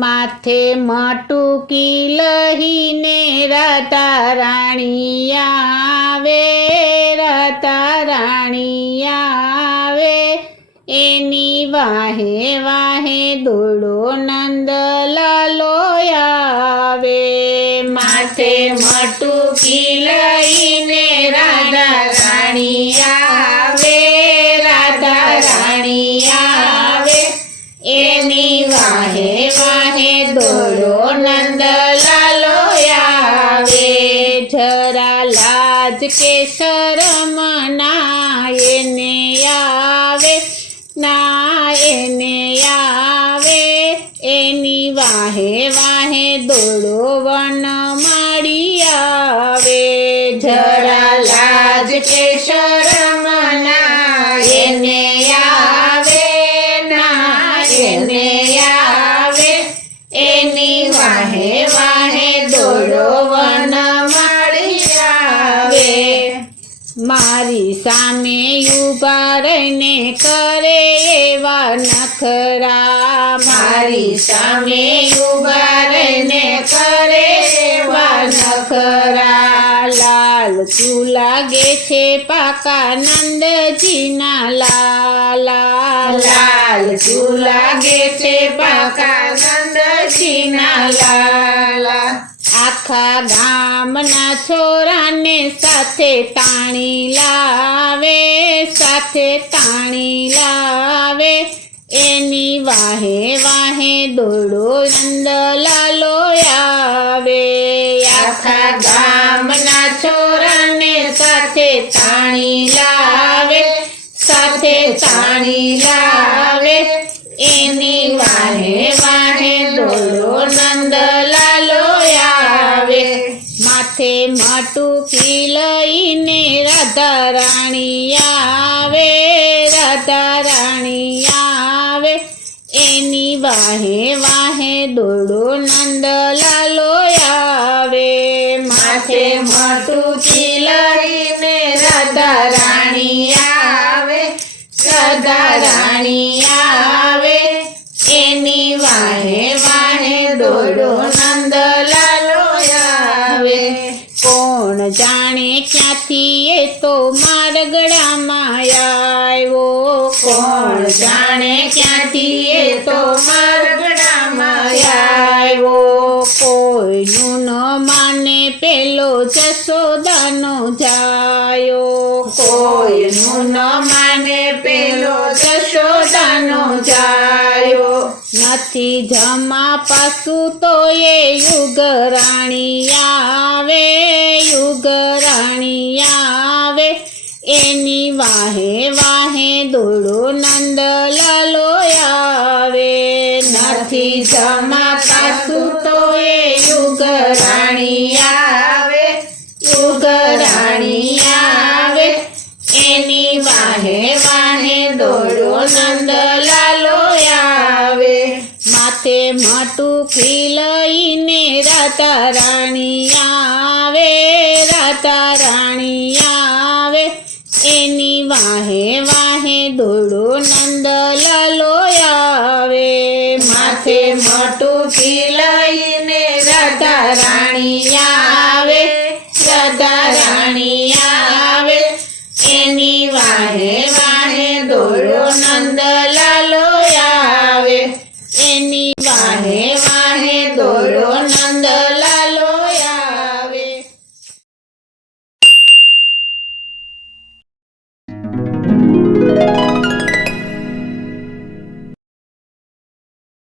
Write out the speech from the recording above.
માથે મટુકી લઈને રાધા રાણી આવે, રાધા રાણી આવે, એની વાહે વાહે દોડો નંદલાલો આવે. માથે મટુકી લઈને રાધા રાણી આવે, રાધા રાણી આવે, એની વાહે વાહે દોડો નંદલાલો આવે. જરા લાજ કે શરમ ના એને આવે, ના એને આવે, એની વાહે વાહે દોડો વનમાળી આવે. જરા લાજ કે શરમ ના એને આવે, ના એને આવે, એની વાહે વાહે દોડો વનમાળી આવે. મારી સામે ઊભા રહીને કરે એવા નખરા, મારી સામે ઊભા રહીને કરે એવા નખરા. લાલચું લાગે છે પાકા નંદજીના લાલા, લાલચું લાગે છે પાકા નંદજીના લાલા. આખા ગામના છોરાને સાથે તાણી લાવે, સાથે તાણી લાવે, એની વાહે વાહે દોડો નંદલાલો આવે. આખા ગામના છોરાને સાથે તાણી લાવે, સાથે તાણી લાવે, એની વાહે વાહે દોડો નંદલાલો આવે. માથે મટુકી લઈને રાધા રાણી આવે, રાધા રાણી આવે, એની વાહે વાહે દોડો નંદલાલો આવે. માથે મટુકી લઈને રાધા રાણી આવે, રાધા રાણી આવે, એની વાહે વાહે દોડો નંદલાલો આવે. કોણ જાણે ક્યાંથી એ તો મારગડામાં આવ્યો, કોણ જાણે ક્યાંથી એ તો મારગડામાં આવ્યો. કોઈનું ન માને પેલો જશોદાનો જાયો, કોઈનું ન માને પેલો જશોદાનો જાયો. નથી જમા પાસું તો એ યુગરાણી આવે, યુગરાણી આવે, એની વાહે વાહે દોડો નંદલાલો આવે. નથી જમા પાસું તો એ યુગરાણી આવે, યુગરાણી આવે, એની વાહે વાહે દોડો નંદલાલો આવે. માથે મટુકી લઈને રાધા રાણી આવે, રાધા રાણી આવે, એની વાહે વાહે દોડો નંદલાલો આવે. માથે મટુકી લઈને રાધા રાણી આવે, રાધા રાણી આવે, એની વાહે વાહે દોડો નંદલાલો